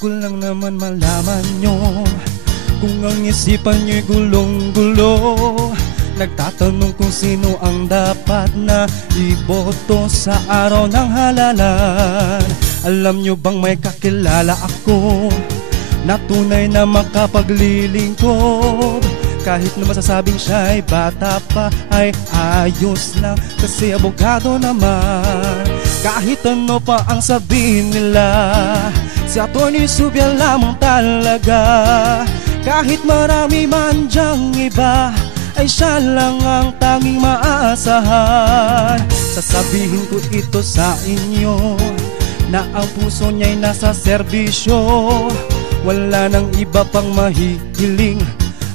ko lang naman malaman nyo kung ang isipan nyo'y gulong-gulo. Nagtatanong kung sino ang dapat na iboto sa araw ng halalan. Alam nyo bang may kakilala ako na tunay na makapaglilingkod? Kahit na masasabing siya'y bata pa ay ayos lang kasi abogado naman. Kahit ano pa ang sabihin nila, si Atty. Zubia lamang talaga. Kahit marami man dyang iba, ay siya lang ang tanging maaasahan. Sasabihin ko ito sa inyo na ang puso niya'y nasa serbisyo. Wala nang iba pang mahihiling.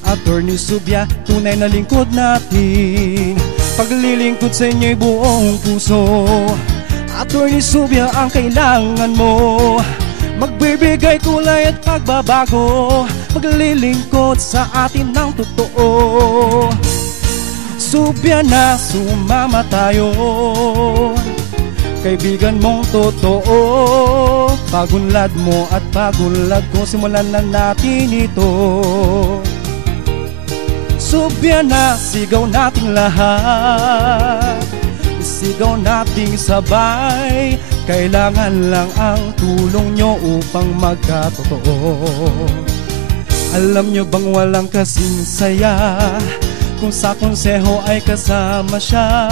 Atty. Zubia, tunay na lingkod natin. Paglilingkod sa inyo'y buong puso. Atty. Zubia ang kailangan mo. Magbibigay kulay at pagbabago. Maglilingkod sa atin ng totoo. Zubia na sumama tayo. Kaibigan mong totoo. Pagunlad mo at pagunlad ko, simulan na natin ito. Zubia na, sigaw nating lahat. Sigaw nating sabay. Kailangan lang ang tulong nyo upang magkatotoo. Alam nyo bang walang kasing saya kung sa konseho ay kasama siya?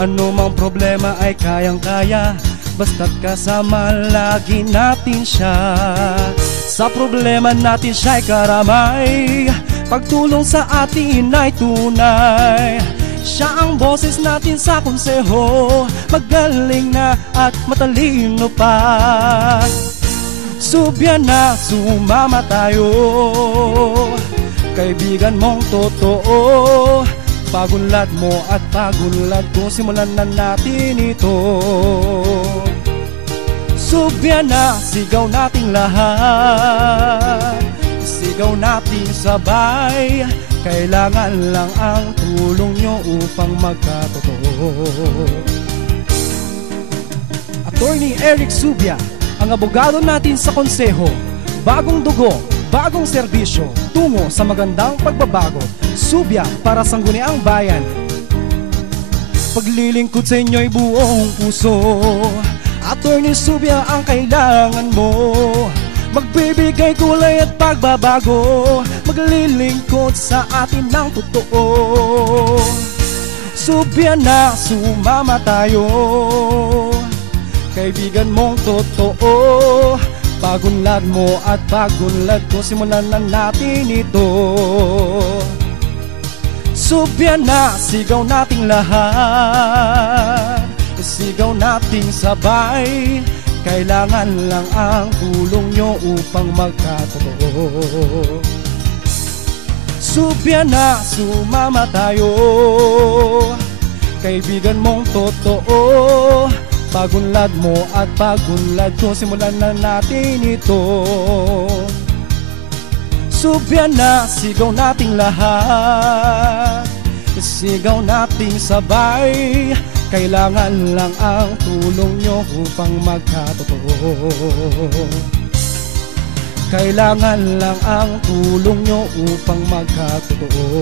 Ano mang problema ay kayang-kaya basta't kasama lagi natin siya. Sa problema natin siya'y karamay. Pagtulong sa atin ay tunay. Siya ang boses natin sa konseho. Magaling na at matalino pa. Zubia na, sumama tayo. Kaibigan mong totoo. Pagunlad mo at pagunlad ko, simulan na natin ito. Zubia na, sigaw nating lahat. Sigaw natin sabay. Kailangan lang ang tulong nyo upang magkatotoo. Atty. Eric Zubia, ang abogado natin sa konseho. Bagong dugo, bagong serbisyo, tungo sa magandang pagbabago. Zubia para sangguniang bayan. Paglilingkod sa inyo'y buong puso. Atty. Zubia ang kailangan mo. Magbibigay kulay at pagbabago. Maglilingkod sa atin ng totoo. Zubia na, sumama tayo. Kaibigan mong totoo. Pagunlad mo at pagunlad ko, simulan na natin ito. Zubia na, sigaw nating lahat. Sigaw nating sabay. Kailangan lang ang tulong nyo upang magkatotoo. Zubia na, sumama tayo. Kaibigan mong totoo. Pagunlad mo at pagunlad ko, simulan na natin ito. Zubia na, sigaw nating lahat. Sigaw nating sabay. Kailangan lang ang tulong nyo upang magkatotoo. Kailangan lang ang tulong nyo upang magkatotoo.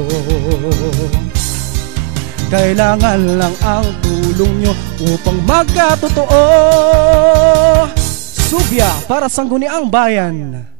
Kailangan lang ang tulong nyo upang magkatotoo. Zubia para sangguniang bayan.